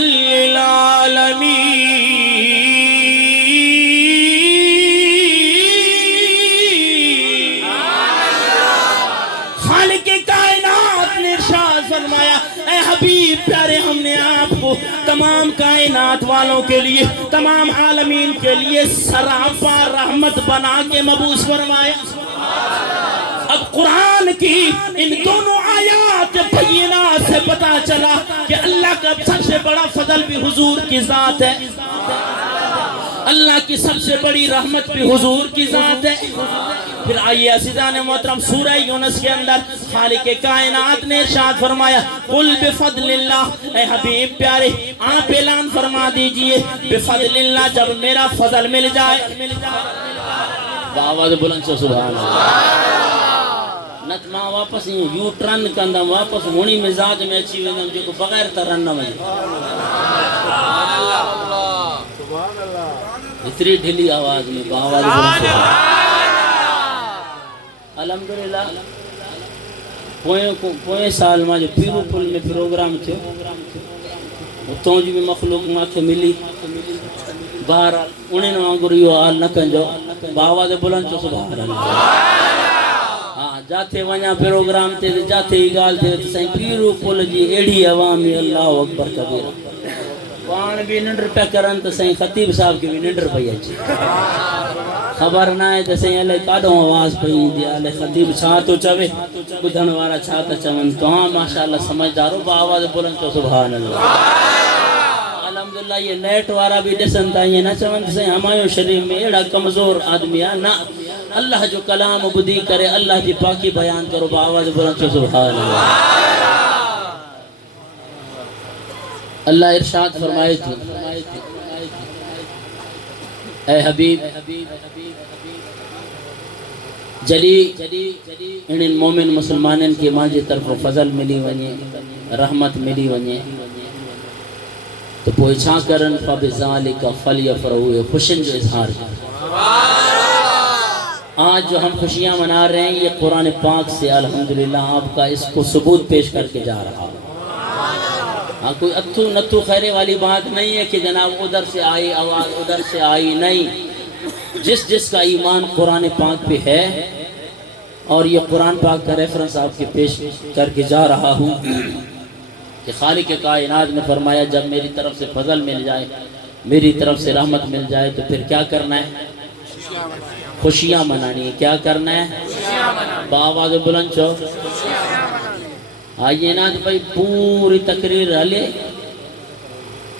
للعالمین۔ خالق کائنات نے ارشاد فرمایا اے حبیب پیارے ہم نے آپ کو تمام کائنات والوں کے لیے تمام عالمین کے لیے سراپا رحمت بنا کے مبعوث فرمایا۔ اب قرآن کی ان دونوں آیات بینات سے پتا چلا کہ اللہ کا سب سے بڑا فضل بھی حضور کی ذات ہے، اللہ کی سب سے بڑی رحمت بھی حضور کی ذات ہے۔ پھر آئیے عزیزان محترم سورہ یونس کے اندر خالق کائنات نے ارشاد فرمایا قل بفضل اللہ، اے حبیب پیارے آپ اعلان فرما دیجئے بفضل اللہ، جب میرا فضل مل جائے، آواز بلند سے سبحان اللہ، نت ماں واپس یوں ٹرن کندم واپس ہونی مزاج میں اچھی ویندم جو کو بغیر ترن نہ وجے اتری ڈھلی آواز میں آواز بلند سے الحمدللہ۔ پوئیں سال ماں جو پیرو پل میں پروگرام تھے اتوں جو بھی مخلوق ماں کے ملی بہرحال انہیں وانگر یہ حال نہ کنجو باواز بلند چو سبحان اللہ۔ ہاں جاتے ونیا پروگرام تے جاتے ہی گال تھے سائیں پیرو پل جی ایڑی عوامی اللہ اکبر کبیر پان بھی ننڈر پہ کرن تو سائیں خطیب صاحب کی بھی ننڈر پہ اچھی خبر نہ ہے تو سائیں اللہ کادوں آواز پہین دیا اللہ خطیب چھا تو چوے بدھن وارا چھا تو چون تو ہاں ماشاءاللہ سمجھدارو باواز بلند چو سبحان اللہ۔ الحمدللہ یہ نیٹ وارا بھی ڈسن تھا یہ نہ چون سے ہمایوں شریف میں ایڑا کمزور آدمی ہے نہ اللہ جو کلام بدی کرے اللہ کی پاکی بیان کرو باواز بلند سے سبحان اللہ۔ اللہ ارشاد فرمائے تھے اے حبیب جلی ان مومن مسلمانن کی ماں جی طرف فضل ملی ونیے رحمت ملی ونیے تو پوئی چھا کرن فبذالک فلیفرحوا خوشن جو اظہار کریں۔ آج جو ہم خوشیاں منا رہے ہیں یہ قرآن پاک سے الحمدللہ آپ کا اس کو ثبوت پیش کر کے جا رہا ہے۔ ہاں کوئی اتھو نتھو خیرے والی بات نہیں ہے کہ جناب ادھر سے آئی آواز ادھر سے آئی، نہیں، جس کا ایمان قرآن پاک پہ ہے اور یہ قرآن پاک کا ریفرنس آپ کے پیش کر کے جا رہا ہوں کہ خالق کائنات نے فرمایا جب میری طرف سے فضل مل جائے میری طرف سے رحمت مل جائے تو پھر کیا کرنا ہے؟ خوشیاں منانی ہے۔ کیا کرنا ہے؟ باواز بلند چو آئیے نا بھائی پوری تقریر ہلے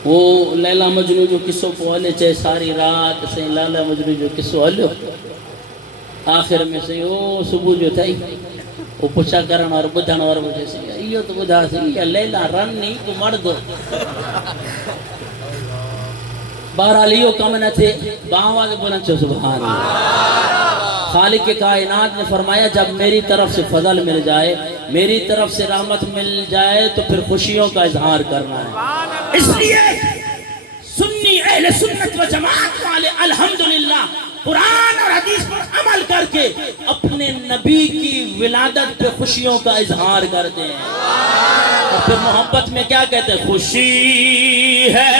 وہ لیلا مجنو جو قصوں کو ہلے چاہے ساری رات سے لیلا مجنو جو قصوں ہلے آخر میں سے وہ صبح جو تھا وہ پوچھا کرن اور بدھن اور مجھے سے یہ تو بدھا سے یہ لیلا رن نہیں تو مر دو بہرحال یہ کم نہ تھے باواز بلند چو سبحان اللہ۔ خالق کائنات نے فرمایا جب میری طرف سے فضل مل جائے میری طرف سے رحمت مل جائے تو پھر خوشیوں کا اظہار کرنا ہے۔ اس لیے سنی اہل سنت و جماعت والے الحمدللہ قرآن اور حدیث پر عمل کر کے اپنے نبی کی ولادت پہ خوشیوں کا اظہار کرتے ہیں اور پھر محبت میں کیا کہتے ہیں؟ خوشی ہے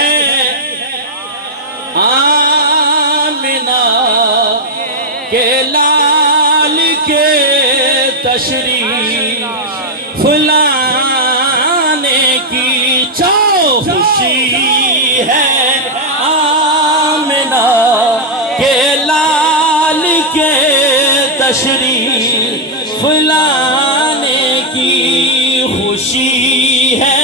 آمنہ کے لال کے تشریف لانے کی چو خوشی ہے آمنہ کے لال کے تشریف لانے کی خوشی ہے۔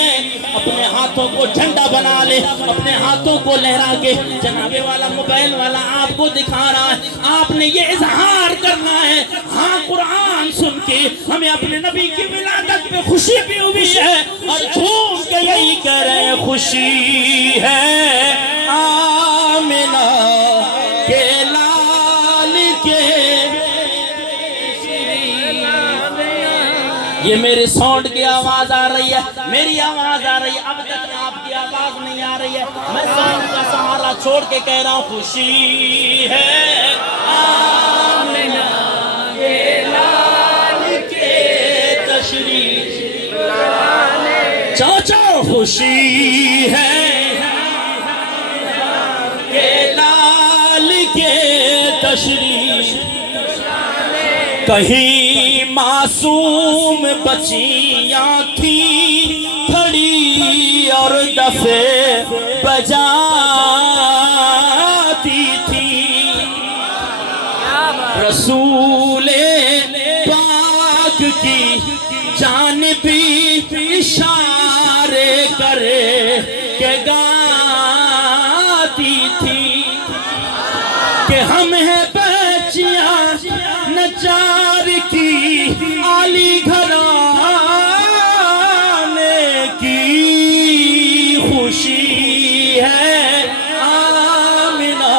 اپنے ہاتھوں کو جھنڈا بنا لے اپنے ہاتھوں کو لہرا کے جنابے والا موبائل والا آپ کو دکھا رہا ہے آپ نے یہ اظہار کرنا ہے ہاں قرآن سن کے ہمیں اپنے نبی کی ولادت پہ خوشی بھی ہوئی ہے اور جھوم کے یہی کہہ رہے ہیں خوشی ہے آمنہ کے لال کے۔ یہ میرے ساؤنڈ کی آواز آ رہی ہے میری آواز آ رہی ہے اب تک آپ کی آواز نہیں آ رہی ہے میں ساؤنڈ کا سہارا چھوڑ کے کہہ رہا ہوں خوشی ہے آمنہ کے لال کے تشریف لانے چاچا خوشی ہے کہیں معصوم بچیاں تھی کھڑی اور دفے بجاتی تھی، رسول پاک کی جانب اشارے کرے کہ گاتی تھی کہ ہم ہیں بچیاں نجار کی عالی گھرانے کی، خوشی ہے آمنہ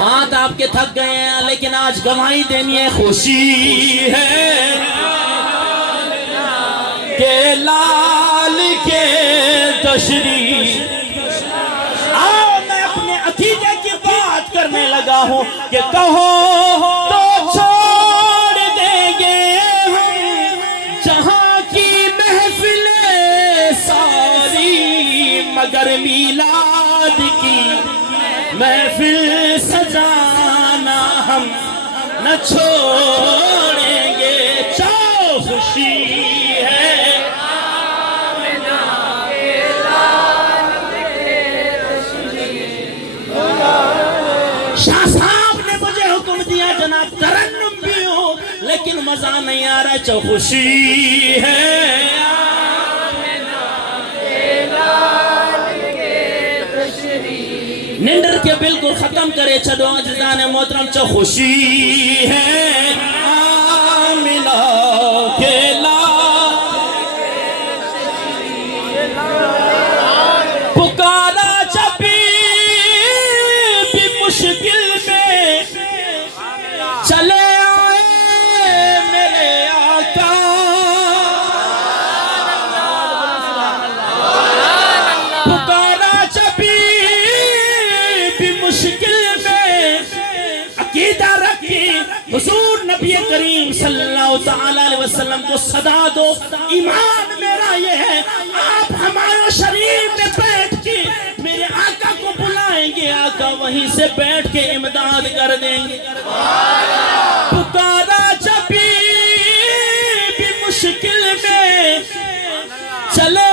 ہاتھ آپ کے تھک گئے ہیں لیکن آج گواہی دینی ہے، خوشی ہے کہ لال کے تشریف۔ آؤ میں اپنے عقیدے کی بات کرنے لگا ہوں کہ کہو تو چھوڑ دیں گے ہم جہاں کی محفلیں ساری، مگر میلاد کی محفل سجانا ہم نہ چھوڑیں گے، چاہو خوشی ہے۔ شاہ صاحب نے مجھے حکم دیا جناب ترنم بھی ہو لیکن مزہ نہیں آ رہا، چاہو خوشی ہے۔ نندر کے بالکل ختم کرے چھڑو عزیزان محترم، چاہو خوشی ہے آمنہ کے پکارا جب بھی مشکل میں چلے آئے میرے آقا، پکارا جب بھی مشکل میں عقیدہ رکھی حضور نبی کریم صلی اللہ تعالیٰ علیہ وسلم کو صدا دو، ایمان میرا یہ ہے آپ ہمارے شریف میں بیٹھ کے میرے آقا کو بلائیں گے، آقا وہیں سے بیٹھ کے امداد کر دیں گے۔ پکارا جب بھی مشکل میں چلے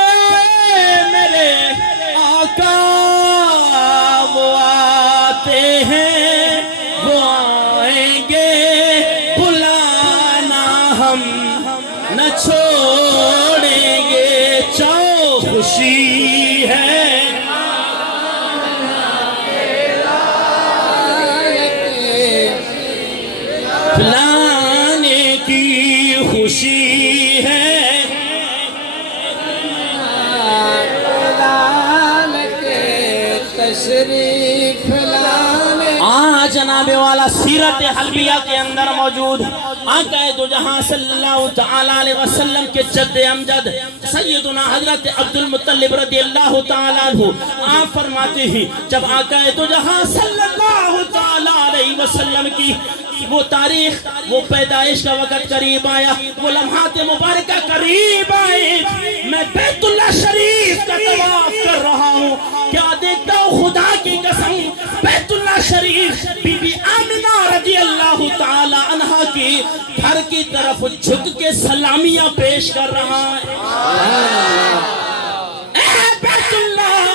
میرے آقا، وہ آتے ہیں وہ آئیں گے، بلانا ہم نہ چھوڑیں گے، چاہو خوشی ہے۔ لانے کی خوشی ہے، تشریف لانے۔ جناب والا سیرت حلبیہ کے اندر موجود آقا دو جہاں صلی اللہ تعالیٰ علیہ وسلم کے جد امجد سیدنا حضرت عبد المطلب رضی اللہ تعالیٰ عنہ آپ فرماتے ہیں جب آقا دو جہاں صلی اللہ تعالیٰ علیہ وسلم کی وہ تاریخ، وہ پیدائش کا وقت قریب آیا، وہ لمحات مبارکہ قریب آئے، میں بیت اللہ شریف کا طواف کر رہا ہوں، کیا دیکھتا ہوں خدا کی قسم بیت اللہ شریف بی بی آمنہ رضی اللہ تعالی عنہ کی گھر کی طرف جھک کے سلامیاں پیش کر رہا ہے۔ اے بیت اللہ،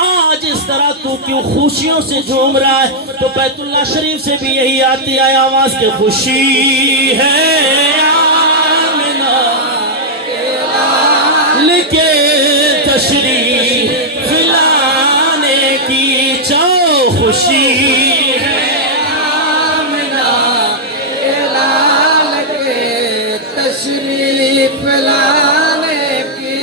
آج اس طرح تو کیوں خوشیوں سے جھوم رہا ہے؟ تو بیت اللہ شریف سے بھی یہی آتی ہے آواز کہ خوشی ہے آمنہ لکے تشریف لانے کی، چاہو خوشی ہے آمنہ لکے تشریف لانے کی۔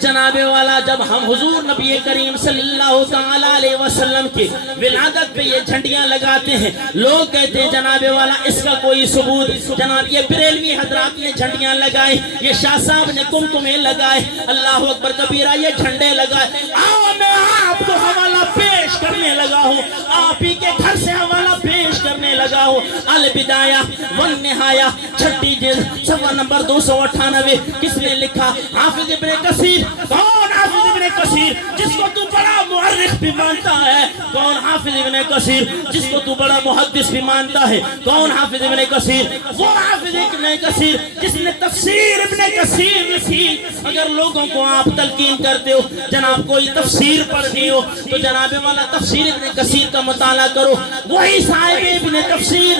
جناب والا جب ہم حضور نبی کریم صلی اللہ تعالیٰ علیہ وسلم کی ولادت پہ یہ جھنڈیاں لگاتے ہیں، لوگ کہتے ہیں جناب والا اس کا کوئی ثبوت، جناب یہ بریلوی حضرات نے جھنڈیاں لگائیں، یہ شاہ صاحب نے کمکمیں لگائے، اللہ اکبر کبیرہ یہ جھنڈے لگائے۔ آؤ میں آپ کو حوالہ پیش کرنے لگا ہوں، آپ ہی کے گھر سے حوالہ پیش کرنے لگا ہوں، البدایہ والنہایہ چھٹی جلد صفحہ نمبر 298، کس نے لکھا؟ حافظ ابن کثیر۔ کون حافظ ابن کثیر جس کو تو بڑا مورخ بھی مانتا ہے، کون حافظ ابن کثیر جس کو تو بڑا محدث بھی مانتا ہے، کون حافظ ابن کثیر؟ وہ حافظ ابن کثیر جس نے تفسیر ابن کثیر لکھی۔ اگر لوگوں کو آپ تلقین کرتے ہو جناب کوئی تفسیر پڑھنی ہو تو جناب والا تفسیر ابن کثیر کا مطالعہ کرو۔ وہی صاحب ابن تفسیر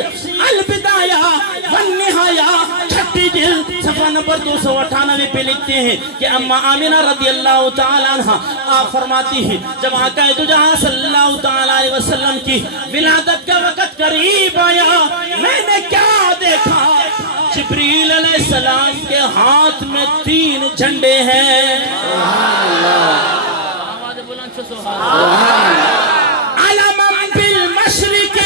البدایہ والنہایہ 6 جلد صفحہ نمبر 298 پہ لکھتے ہیں کہ اما آمنہ رضی اللہ تعالیٰ عنہ آپ فرماتی ہیں جب آقا دو جہاں صلی اللہ تعالیٰ علیہ وسلم کی ولادت کا وقت قریب آیا، میں نے کیا دیکھا؟ جبریل علیہ السلام کے ہاتھ میں 3 جھنڈے ہیں۔ آواز بلند سے سبحان اللہ۔ علم بالمشرق،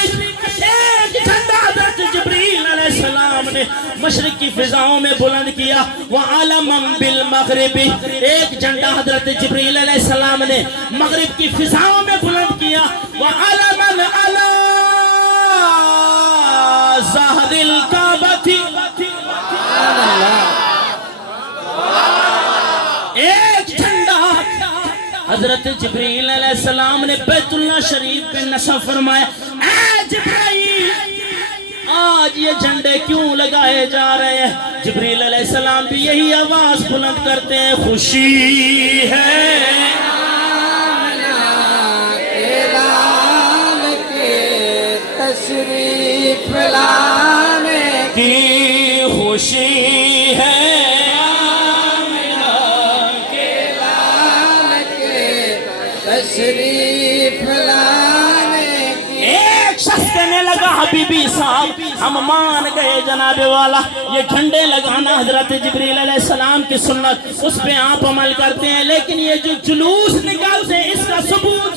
ایک جھنڈا حضرت جبریل علیہ السلام نے مشرق کی فضاؤں میں بلند کیا، وعلم بالمغرب، ایک جھنڈا حضرت جبریل علیہ السلام نے مغرب کی فضاؤں میں بلند کیا، وعلم علی ظہر الکعبہ، ایک جھنڈا حضرت جبریل علیہ السلام نے بیت اللہ شریف پہ نصب فرمایا، اے جبرائیل آج یہ جھنڈے کیوں لگائے جا رہے ہیں؟ جبریل علیہ السلام بھی یہی آواز بلند کرتے ہیں، خوشی ہے لال کے تشریف لانے کی، خوشی ہے تشریف لانے کی۔ ایک شخص کہنے لگا حبیبی صاحب ہم مان گئے جناب والا یہ جھنڈے لگانا حضرت جبریل علیہ السلام کی سنت، اس پہ آپ عمل کرتے ہیں، لیکن یہ جو جلوس نکالتے ہیں اس کا ثبوت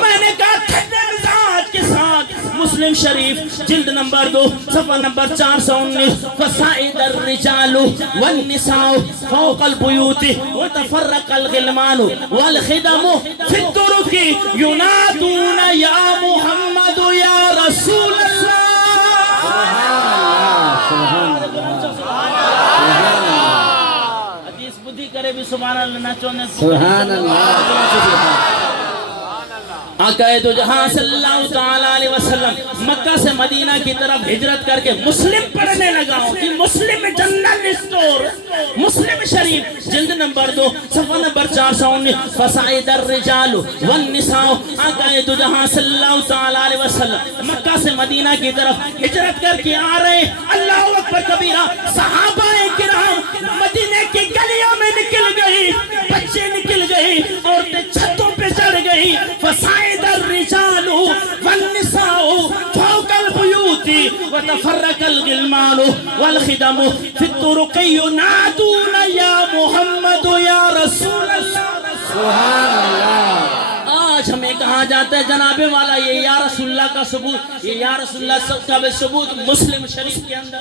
میں نے کہا ٹھنڈے مزاج کے ساتھ مسلم شریف جلد نمبر 2 صفحہ نمبر 419، فصائد الرجال والنساء فوق البیوت وتفرق الغلمان والخدم فی الطرق ینادون یا محمد یا رسول اللہ۔ حدیث بدھی کرے بھی سبحان اللہ نہ چونے سبحان اللہ۔ آقا دو جہاں صلی اللہ تعالیٰ علیہ وسلم مکہ سے مدینہ کی طرف ہجرت کر کے مسلم پڑھنے لگا ہوں کہ مسلم جنرل اسٹور مسلم شریف جلد نمبر 2 صفحہ نمبر 419، فصائد الرجال والنساء، آقا دو جہاں صلی اللہ تعالیٰ علیہ وسلم مکہ سے مدینہ کی طرف ہجرت کر کے آ رہے ہیں، اللہ اکبر کبیرہ، صحابہ کرام مدینہ کی گلیوں میں نکل گئی، بچے نکل گئی، عورتیں چھتوں پہ چڑھ گئی، فصائد الرجال والنساء فوق البيوت وتفرق الغلمان والخدم في الطرق ينادون يا محمد يا رسول اللہ۔ سبحان اللہ۔ آج ہمیں کہا جاتا ہے جناب والا یہ یا رسول اللہ کا ثبوت، یہ یا رسول اللہ کا ثبوت مسلم شریف کے اندر۔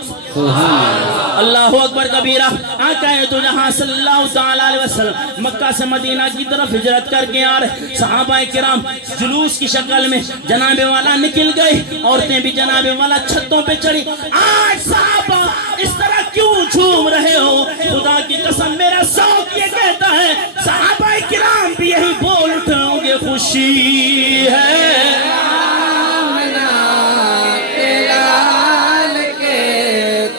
اللہ اکبر کبیرہ، آقا دو جہاں صلی اللہ تعالیٰ علیہ وسلم مکہ سے مدینہ کی طرف ہجرت کر کے آ رہے، صحابہ کرام جلوس کی شکل میں جناب والا نکل گئے، عورتیں بھی جناب والا چھتوں پہ چڑھی۔ آج صحابہ اس طرح کیوں جھوم رہے ہو؟ خدا کی قسم میرا ذوق یہ کہتا ہے صحابہ کرام بھی یہی بول اٹھے ہوں گے، خوشی ہے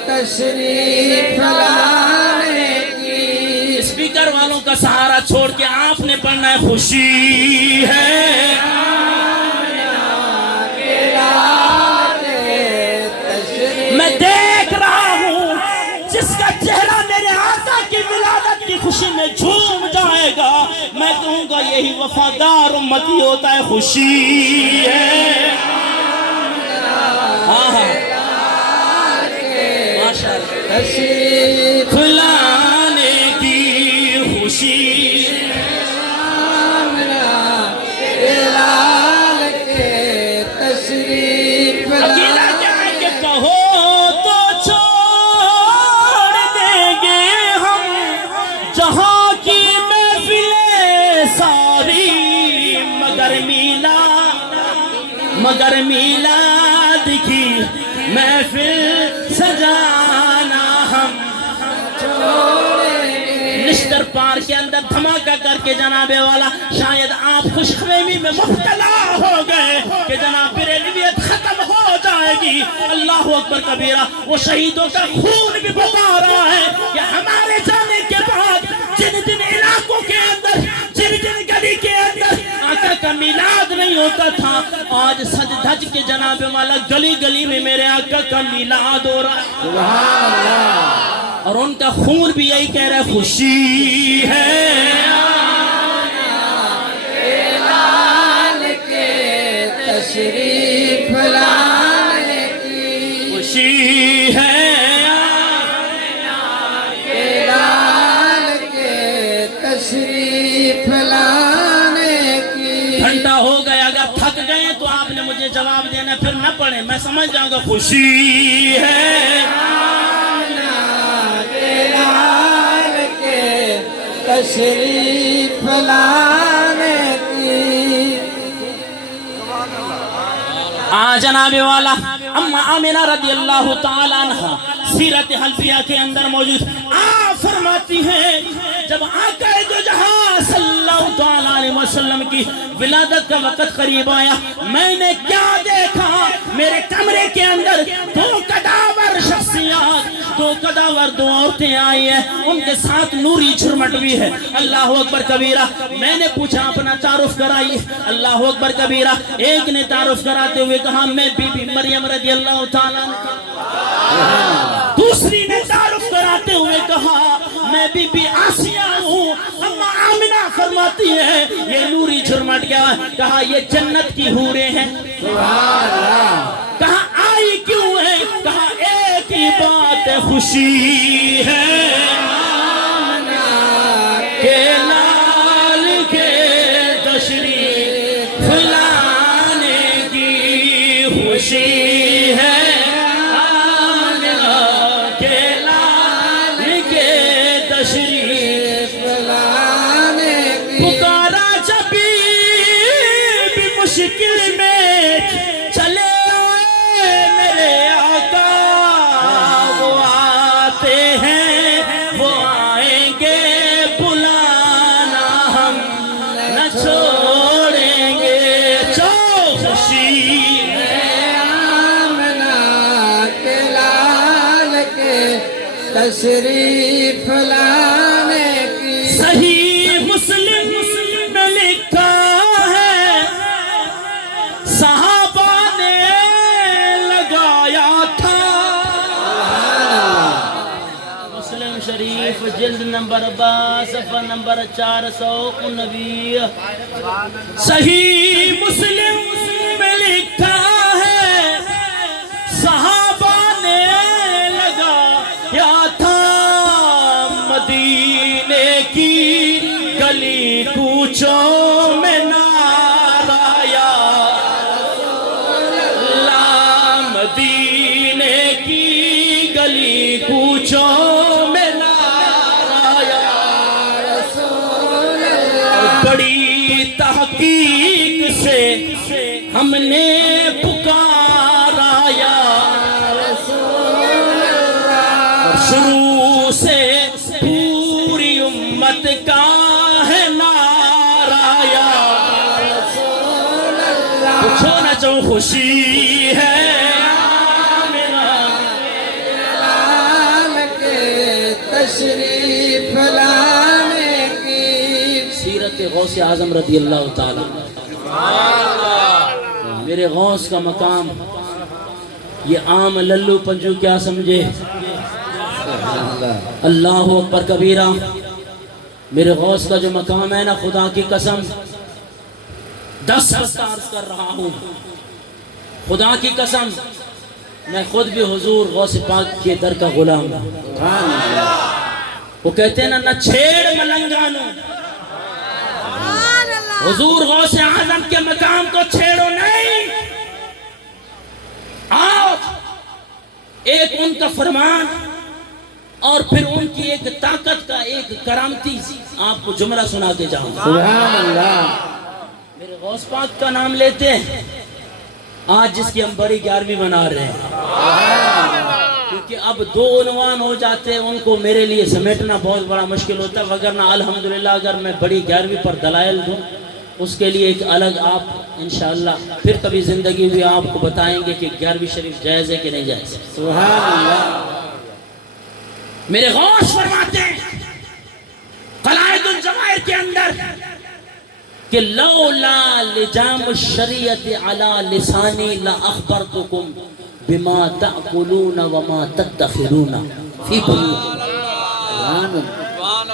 تشریف لانے کی۔ اسپیکر والوں کا سہارا چھوڑ کے آپ نے پڑھنا ہے، خوشی ہے میں دیکھ رہا ہوں جس کا چہرہ میرے آقا کی ولادت کی خوشی میں جھوم جائے گا، میں کہوں گا یہی وفادار امتی ہوتا ہے، خوشی ہے۔ تشریف لانے کی خوشی، لال کے تشریف اکیلا کیا ہے کہ کہو تو چھوڑ دیں گے ہم جہاں کی محفلیں ساری، مگر میلاد کی محفل سجانا ہم السٹر پار کے اندر دھماکہ کر کے جناب والا شاید آپ خوش فہمی میں مبتلا ہو گئے کہ جناب بریلویت ختم ہو جائے گی. اللہ اکبر کبیرہ. وہ شہیدوں کا خون بھی بتا رہا ہے کہ ہمارے جانے کے بعد جن جن علاقوں کے اندر جن جن گلی کے اندر آقا کا میلاد نہیں ہوتا تھا آج سج دھج کے جناب والا گلی گلی میں میرے آقا کا میلاد ہو رہا ہے. سبحان اللہ. اور ان کا خون بھی یہی کہہ رہا ہے خوشی ہے لال کے تشریف لانے کی. خوشی ہے لال کے تشریف لانے کی. گھنٹہ ہو گیا اگر تھک گئے تو آپ نے مجھے جواب دینا پھر نہ پڑھیں میں سمجھ جاؤں گا. خوشی ہے لال کے تشریف لانے کی. جناب والا اما آمنہ رضی اللہ تعالیٰ عنہ سیرت حلفیہ کے اندر موجود آپ فرماتی ہیں جب آقا دو جہاں صلی اللہ علیہ وسلم کی ولادت کا وقت قریب آیا میں نے کیا دیکھا میرے کمرے کے اندر دو قداور شخصیات دو قداور دو عورتیں آئی ہیں ان کے ساتھ نوری جھرمٹ بھی ہے. اللہ اکبر کبیرہ. میں نے پوچھا اپنا تعارف کرائیے. اللہ اکبر کبیرہ. ایک نے تعارف کراتے ہوئے کہا میں بی بی مریم رضی اللہ تعالیٰ عنہ. دوسری نے تعارف کراتے ہوئے کہا میں بی بی آسیہ ہوں. اما آمنہ فرماتی ہے یہ نوری جھرمٹ کیا ہے کہا یہ جنت کی حوریں ہیں. سبحان اللہ. کہا آئی کیوں ہے کہا ایک ہی بات ہے خوشی ہے کہ لال کے تشریف لانے کی. خوشی ہے کہ لال کے تشریف لانے کی. پکارا جب بھی مشکل میں چلے آئے میرے آقا وہ آتے ہیں وہ آئیں گے بلانا ہم نہ چھوڑیں گے. خوشی آمنہ کے لال کے تشریف لانے کی. صحیح مسلم میں لکھا ہے صحابہ نے لگایا تھا. مسلم شریف جلد نمبر 12 صفحہ نمبر 419. صحیح مسلم میں لکھا ہے صحابہ نے لگایا تھا مدینے کی گلی کوچوں میں نعرہ یا اللہ. مدینے کی گلی کوچوں میں نعرہ یا بڑی تحقیق سے ہم نے پکارا یا شروع سے پوری امت کا ہے نعرہ یا پوچھو نہ جو خوشی ہے لال کے تشریف لانے کی. سیرت غوث اعظم رضی اللہ تعالیٰ. میرے غوث کا مقام یہ عام للو پنجو کیا سمجھے. اللہ اکبر کبیرہ. میرے غوث کا جو مقام ہے نا خدا کی قسم 10 مرتبہ عرض کر رہا ہوں خدا کی قسم میں خود بھی حضور غوث پاک کے در کا غلام ہوں. وہ کہتے ہیں نا نہ چھیڑ ملنگانو حضور غوث اعظم کے مقام کو چھیڑو نہیں. آؤ ایک ان کا فرمان اور پھر ان کی ایک طاقت کا ایک کرامتی آپ کو جملہ سنا کے جاؤں. سبحان اللہ. میرے غوث پاک کا نام لیتے ہیں آج جس کی ہم بڑی 11ویں منا رہے ہیں کیونکہ اب دو عنوان ہو جاتے ہیں، ان کو میرے لیے سمیٹنا بہت بڑا مشکل ہوتا ہے، وگرنہ الحمدللہ اگر میں بڑی 11ویں پر دلائل دوں اس کے لیے ایک الگ آپ انشاءاللہ پھر کبھی زندگی بھی آپ کو بتائیں گے کہ 11ویں شریف جائز ہے کہ نہیں جائز۔ سبحان اللہ۔ میرے غوث فرماتے ہیں قلائد الجواہر کے اندر کہ لولا لجام الشریعت علی لسانی لاخبرتکم بما تأکلون وما تدخرون فی بیوتکم۔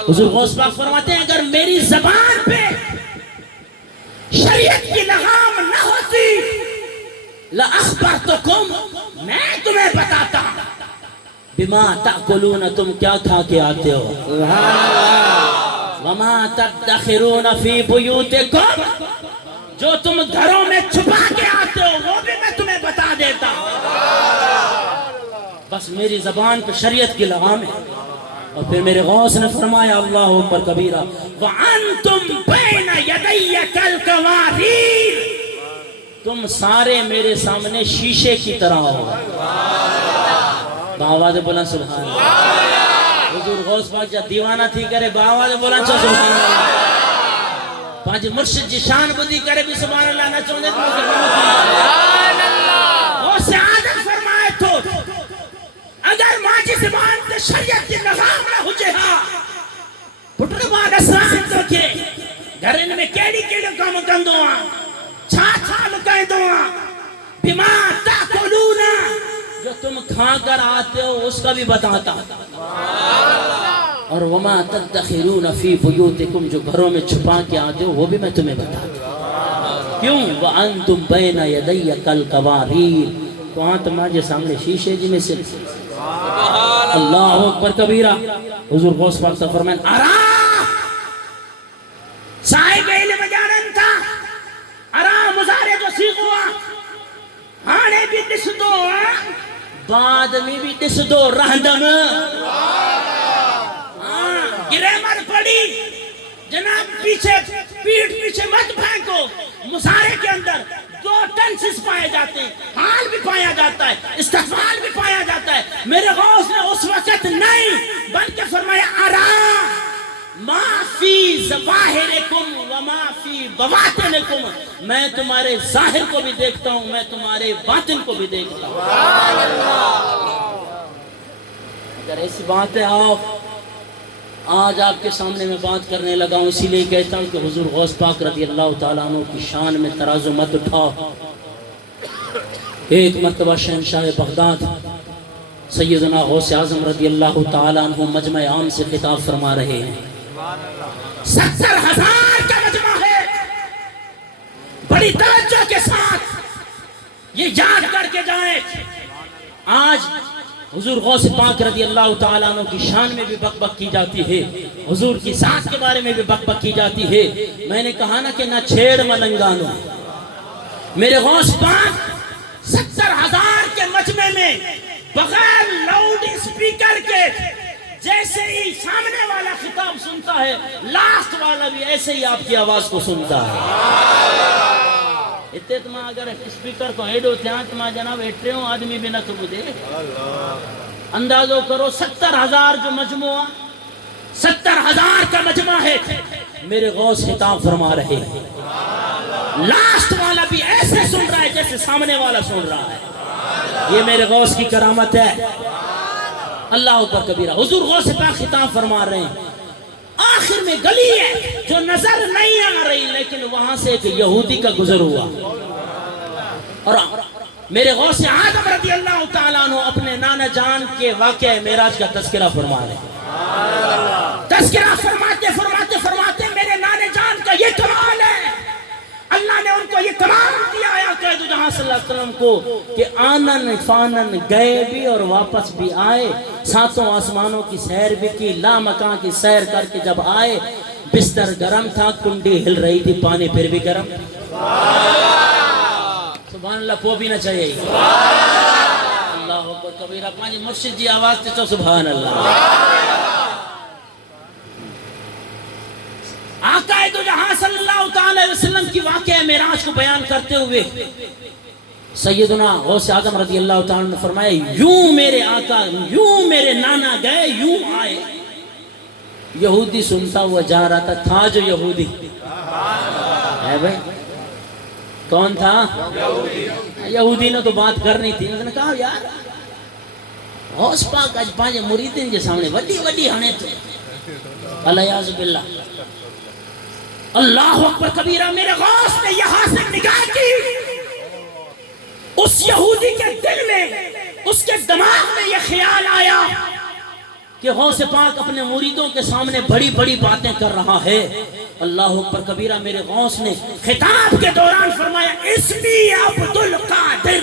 حضور غوث پاک فرماتے ہیں اگر میری زبان پہ شریعت کی لغام نہ ہوتی لَأَخْبَرْتُكُمْ، میں تمہیں بتاتا بما تأکلون، تم کیا کھا کے آتے ہو، وما تدخرون فی بیوتکم، جو تم گھروں میں چھپا کے آتے ہو وہ بھی میں تمہیں بتا دیتا۔ بس میری زبان پہ شریعت کی لغام ہے۔ اور پھر میرے غوث نے فرمایا اللہ اکبر کبیرہ، وَأَنْتُمْ بَيْنَ يَدَيَّ كَالْقَوَارِيرِ، تم سارے میرے سامنے شیشے کی طرح ہو۔ باواز بلند سبحان اللہ۔ حضور غوث پاک جا دیوانہ تھی کرے باواز بلند سبحان اللہ۔ پانچ مرشد جی شان بدی کرے بھی سبحان اللہ نہ چوندے تو سبحان اللہ۔ غوث آدم فرمائے تو اگر ماجی زبان تے شریعت کی لغام نہ ہو جہا پٹر بعد اسرائن تو کے گھرن میں کیڑی کیڑی کام کندو ہاں، چھا چھا لکائیں دو ہاں، بما تاکلون، جو تم کھا کر آتے ہو اس کا بھی بتاتا، اور وما تدخرون فی بیوتکم، جو گھروں میں چھپا کے آتے ہو وہ بھی میں تمہیں بتاتا۔ کیوں؟ وَأَنْتُمْ بَيْنَ يَدَيَّ كَالْقَوَارِيرِ، تو ہاں تمہارے سامنے شیشے جی میں سے۔ اللہ اکبر کبیرہ۔ حضور غوث پاک سے فرمائیں ارا صاحب علم جانن تھا، ارا مزارے جو سیکھ ہوا آنے بھی دس دو بعد میں بھی دس دو رہندم، گرے مر پڑی جناب، پیچھے پیٹ پیچھے مت پھینکو، مزارے کے اندر دو ٹنسز پائے جاتے ہیں، حال بھی پایا جاتا ہے، استقبال بھی پایا جاتا ہے۔ میرے غوث نے اس وقت نہیں بلکہ فرمایا ارا ما فی ظواہرکم وما فی بواطنکم، میں تمہارے ظاہر کو بھی دیکھتا ہوں، میں تمہارے باطن کو بھی دیکھتا ہوں۔ اگر ایسی بات ہے آؤ آج آپ کے سامنے میں بات کرنے لگا ہوں، اسی لیے کہتا ہوں کہ حضور غوث پاک رضی اللہ تعالیٰ عنہ کی شان میں ترازو مت اٹھاؤ۔ ایک مرتبہ شہنشاہ بغداد سیدنا غوث اعظم رضی اللہ تعالیٰ عنہ مجمع عام سے خطاب فرما رہے ہیں، 70,000 کا مجمع ہے، بڑی توجہ کے ساتھ یہ یاد کر کے جائیں، آج حضور غوث پاک رضی اللہ تعالیٰ عنہ کی شان میں بھی بک بک کی جاتی ہے، حضور کی ذات کے بارے میں بھی بک بک کی جاتی ہے۔ میں نے کہا نا کہ نہ چھیڑ ملنگانو، میرے غوث پاک 70,000 کے مجمع میں بغیر لاؤڈ اسپیکر کے جیسے ہی سامنے والا خطاب سنتا ہے، لاسٹ والا بھی ایسے ہی آپ کی آواز کو سنتا ہے۔ اتنا اگر اسپیکر کو ہیڈو تھیاں تمہاں جناب ایٹریوں آدمی بھی نہ کبو دے، اندازو کرو 70,000 جو مجموعہ، 70,000 کا مجمع ہے، میرے غوث خطاب فرما رہے ہیں، لاسٹ والا بھی ایسے سن رہا ہے جیسے سامنے والا سن رہا ہے۔ یہ میرے غوث کی کرامت ہے۔ اللہ اکبر کبیرہ۔ حضور غوث پاک خطاب فرما رہے ہیں، آخر میں گلی ہے جو نظر نہیں آ رہی، لیکن وہاں سے ایک یہودی کا گزر ہوا، اور میرے غوث اعظم رضی اللہ تعالیٰ عنہ اپنے نانا جان کے واقعہ معراج کا تذکرہ فرما رہے ہیں۔ تذکرہ فرماتے فرماتے فرماتے میرے نانا جان کا یہ کمال ہے، اللہ نے ان کو یہ کمال دیا ہے قائد جہاں صلی اللہ علیہ وسلم کو کہ آنن فانن گئے بھی اور واپس بھی آئے، ساتوں آسمانوں کی سیر بھی کی، لا مکان کی سیر کر کے جب آئے، بستر گرم تھا، کنڈی ہل رہی تھی، پانی پھر بھی گرم۔ سبحان اللہ پو بھی نہ چاہیے۔ اللہ اکبر کبیرہ۔ پانچ مرشد جی آواز تے تو سبحان اللہ۔ آقا دو جہاں صلی اللہ تعالی وسلم کی واقعہ معراج کو بیان کرتے ہوئے سیدنا غوث اعظم رضی اللہ تعالیٰ نے فرمایا یوں میرے آقا یوں میرے نانا گئے یوں آئے. یہودی سنتا ہوا جا رہا تھا جو یہودی ہے بھائی کون تھا؟ یہودی نے تو بات کرنی تھی. اس نے کہا یار غوث پاک آج پانچ مریدین کے سامنے وڈی وڈی ہنے تو الیاذ باللہ. اللہ اکبر کبیرہ. میرے غوث نے یہاں سے نگاہ کی, اس یہودی کے دل میں اس کے دماغ میں یہ خیال آیا کہ غوث پاک اپنے مریدوں کے سامنے بڑی بڑی باتیں کر رہا ہے. اللہ اکبر کبیرہ. میرے غوث نے خطاب کے دوران فرمایا اسمی عبد القادر,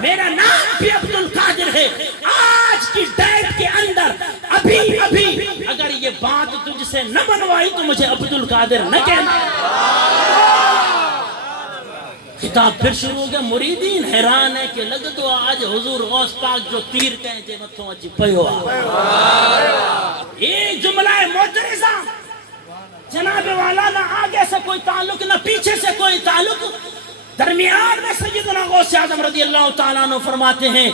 میرا نام بھی عبد القادر ہے. آج کی ڈیٹ کے اندر ابھی اگر یہ بات تجھ سے نہ بنوائی تو مجھے عبد القادر نہ کہنا. خطاب پھر شروع ہو گیا. مریدین حیران ہے کہ لگ تو آج حضور غوث پاک جو تیر کہیں تھے متوں اچھی پیو ایک جملہ معترضہ. جناب والا نہ آگے سے کوئی تعلق نہ پیچھے سے کوئی تعلق. درمیان میں سیدنا غوث اعظم رضی اللہ تعالیٰ عنہ فرماتے ہیں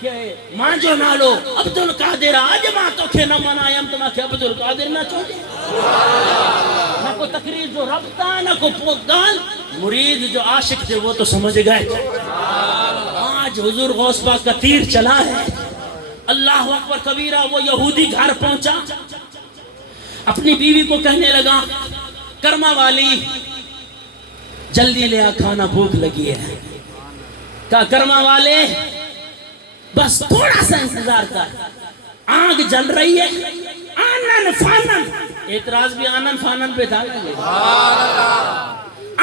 کہ ماں جو نالو عبد القادر آج ماں تو کھے نہ منایم تو ماں کھے عبد القادر نہ چھوڑے. نہ کو تقریر جو ربطہ نہ کو پوکدال. مرید جو عاشق تھے وہ تو سمجھ گئے. آج حضور غوث پاک کا تیر چلا ہے. اللہ اکبر کبیرہ. وہ یہودی گھر پہنچا, اپنی بیوی کو کہنے لگا کرما والی جلدی لے آ کھانا بھوک لگی ہے. کہا کرما والے بس تھوڑا سا انتظار کر, آگ جل رہی ہے آنن فانن. اعتراض بھی آنن فانن پہ تھا.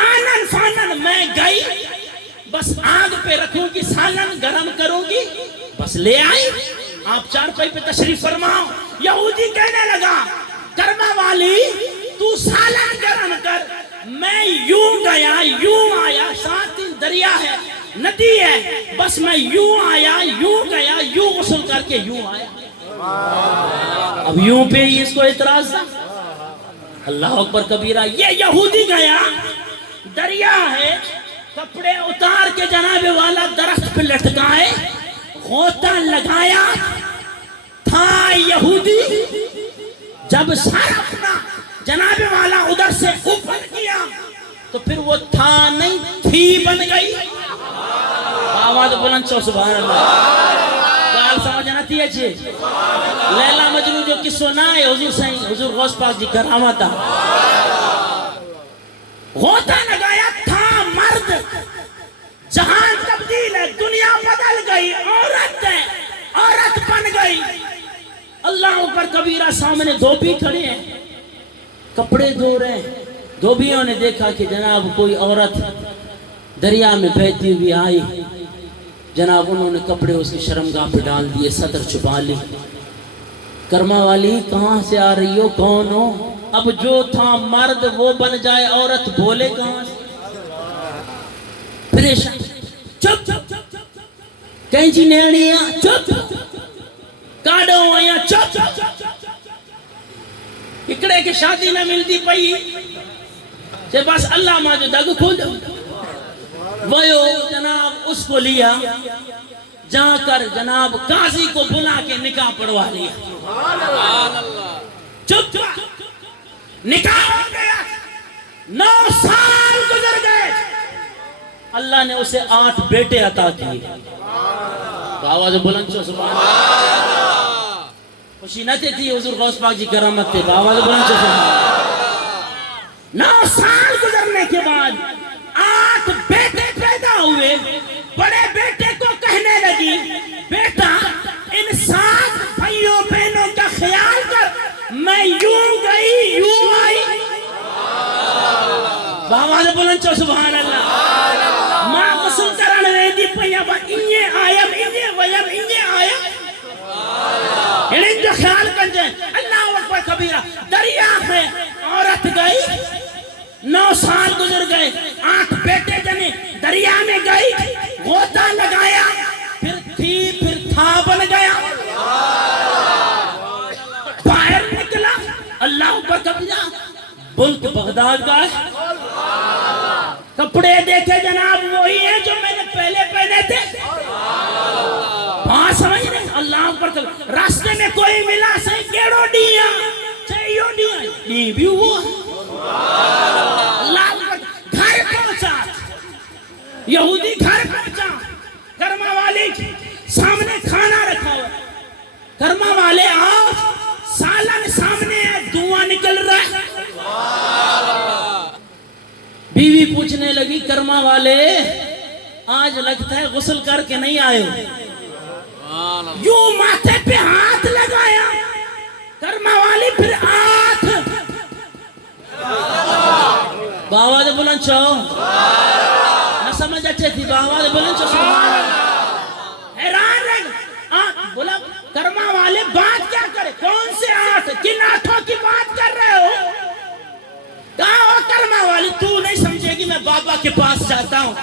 آنن فانن میں گئی بس آگ پہ رکھوں گی سالن گرم کروں گی بس لے آئی آپ چارپائی پہ تشریف فرماؤ. یہودی کہنے لگا کرما والی تو سالن گرم کر, میں یوں گیا یوں آیا, ساتھ دریا ہے ندی ہے, بس میں یوں آیا یوں گیا یوں غسل کر کے یوں آیا. اب یوں پہ ہی اس کو اعتراض تھا. اللہ اکبر کبیرہ. یہ یہودی گیا دریا ہے, کپڑے اتار کے جناب والا درخت پہ لٹکائے, غوطہ لگایا تھا یہودی. جب سارا اپنا جناب والا ادھر سے اوپر کیا تو پھر وہ تھا نہیں تھی بن گئی. آواز بلند چو سبحان اللہ. گال سمجھنا تھی اچھے. لیلا مجنون جو قصہ نہ ہے حضور سائیں حضور غوث پاک جی کرامہ تھا. غوطہ لگایا تھا مرد, جہان تبدیل ہے, دنیا بدل گئی, عورت ہے عورت بن گئی. اللہ اوپر کبیرہ. سامنے دھوبی کھڑے ہیں کپڑے دھو رہے ہیں. دھوبیوں نے دیکھا کہ جناب کوئی عورت دریا میں بہتی ہوئی آئی. جناب انہوں نے کپڑے اس کی شرمگاہ پہ ڈال دیے, صدر چھپا لی. کرما والی کہاں سے آ رہی ہو, کون ہو؟ اب جو تھا مرد وہ بن جائے عورت, بولے کہاں سے؟ پریشان. چپ کہیں جی نیڑیاں چپ کاڑو آیا چپ. اکڑے کے شادی نہ ملتی پئی کہ بس اللہ ماں جو دگ کھول ویو جناب اس کو لیا جا کر جناب قاضی کو بلا کے نکاح پڑھوا لیا. چپ نکاح ہو گیا. 9 سال گزر گئے. اللہ نے اسے 8 بیٹے عطا کیے. آواز بلند چو سبحان اللہ. خوشی نہ تھی حضور غوث پاک جی کرامت تھے. آواز بلند چو سبحان اللہ. 9 سال گزرنے کے بعد 8 بیٹے پیدا ہوئے. بڑے بیٹے کو کہنے لگی بیٹا ان 7 بھائیوں بہنوں کا خیال کر, میں یوں گئی یوں آئی. آواز بلند چو سبحان اللہ. ماں غسل کرن ویندی پیا با انجے آیا انجے ویم انجے آیا انہیں جو خیال کر جائے. اللہ اکبر کبیرہ. دریا ہے عورت گئی 9 سال گزر گئے. 8 بیٹے جنے دریا میں گئی, غوطہ لگایا, پھر تھی پھر تھا بن گیا. باہر نکلا. اللہ اکبر کبیرہ. ملک بغداد کا ہے. کپڑے دیکھے جناب وہی ہیں جو میں نے پہلے پہنے تھے. اکبر راستے میں کوئی ملا سہی کیڑو ڈیاں چاہیو ڈیاں ڈی بھی وہ اللہ اکبر گھر پہنچا یہودی گھر پہنچا کرما والے سامنے کھانا رکھا ہوا کرما والے آؤ سالن سامنے ہے دھواں نکل رہا ہے بیوی پوچھنے لگی کرما والے آج لگتا ہے غسل کر کے نہیں آئے ہو یوں ماتھے پہ ہاتھ لگایا کرما والی پھر آنکھ باوا دے بلند چاہو نہ سمجھ اچھے تھی باوا دے بلند چاہو سبحان اللہ حیران رہ بولا کرما والے بات کیا کرے کون سے آنکھ کن آنکھوں کی بات کر رہے ہو کہا ہو کرما والی تو نہیں سمجھے گی میں بابا کے پاس جاتا ہوں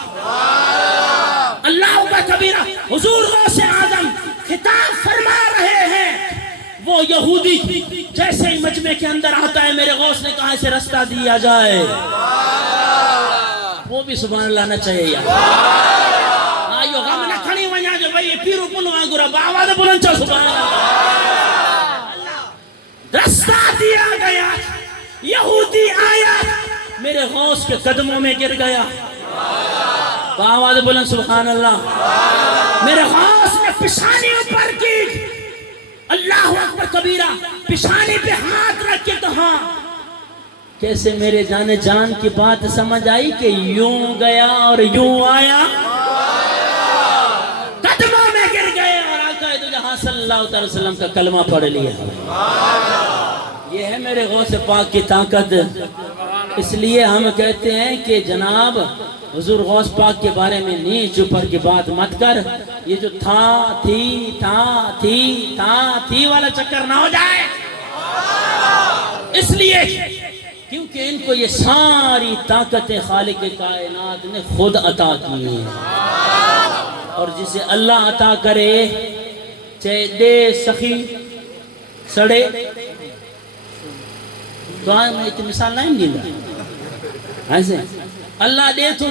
اللہ کا کبیرہ حضور غوث اعظم خطاب فرما رہے ہیں وہ یہودی جیسے ہی مجمع کے اندر آتا ہے میرے غوث نے کہا اسے رستہ دیا جائے وہ بھی سبحان اللہ نہ چاہیے یار آئیو غم نہ کھنی ونیا جو بھئی پیرو پلو آنگورا باواد بلند چاہ سبحان اللہ رستہ دیا گیا یہودی آیا میرے غوث کے قدموں میں گر گیا باواد بلند سبحان اللہ میرے غوث نے پشانی اوپر کی اللہ اکبر کبیرہ پشانی پہ ہاتھ رکھ کے کہا کیسے میرے جانے جان کی بات سمجھ آئی کہ یوں گیا اور یوں آیا قدموں میں گر گئے اور آقا دو جہاں صلی اللہ علیہ وسلم کا کلمہ پڑھ لیا یہ ہے میرے غوث پاک کی طاقت اس لیے ہم کہتے ہیں کہ جناب حضور غوث پاک کے بارے میں نیچ اوپر کی بات مت کر یہ جو تھا تھی والا چکر نہ ہو جائے اس لیے کیونکہ ان کو یہ ساری طاقتیں خالق کائنات نے خود عطا کی ہیں اور جسے اللہ عطا کرے چاہے دے سخی سڑے تو آئے میں اتنی مثال نہیں دینا ایسے اللہ دے تو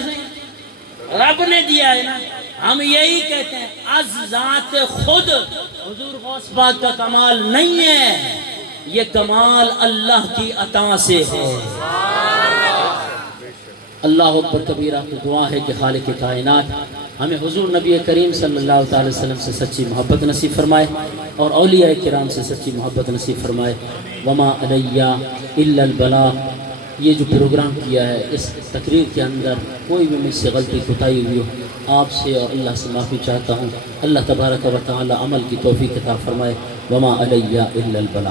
رب نے دیا ہے نا ہم یہی کہتے ہیں از ذات خود حضور غوث پاک کا کمال نہیں ہے یہ کمال اللہ کی عطا سے ہے اللہ اکبر کبیرہ کی دعا ہے کہ خالق کائنات ہمیں حضور نبی کریم صلی اللہ علیہ وسلم سے سچی محبت نصیب فرمائے اور اولیاء کرام سے سچی محبت نصیب فرمائے وما علیہ الا البلاغ یہ جو پروگرام کیا ہے اس تقریر کے اندر کوئی بھی مجھ سے غلطی کوتاہی ہوئی ہو آپ سے اور اللہ سے معافی چاہتا ہوں اللہ تبارک و تعالی عمل کی توفیق عطا فرمائے وما علیہ الا البلاغ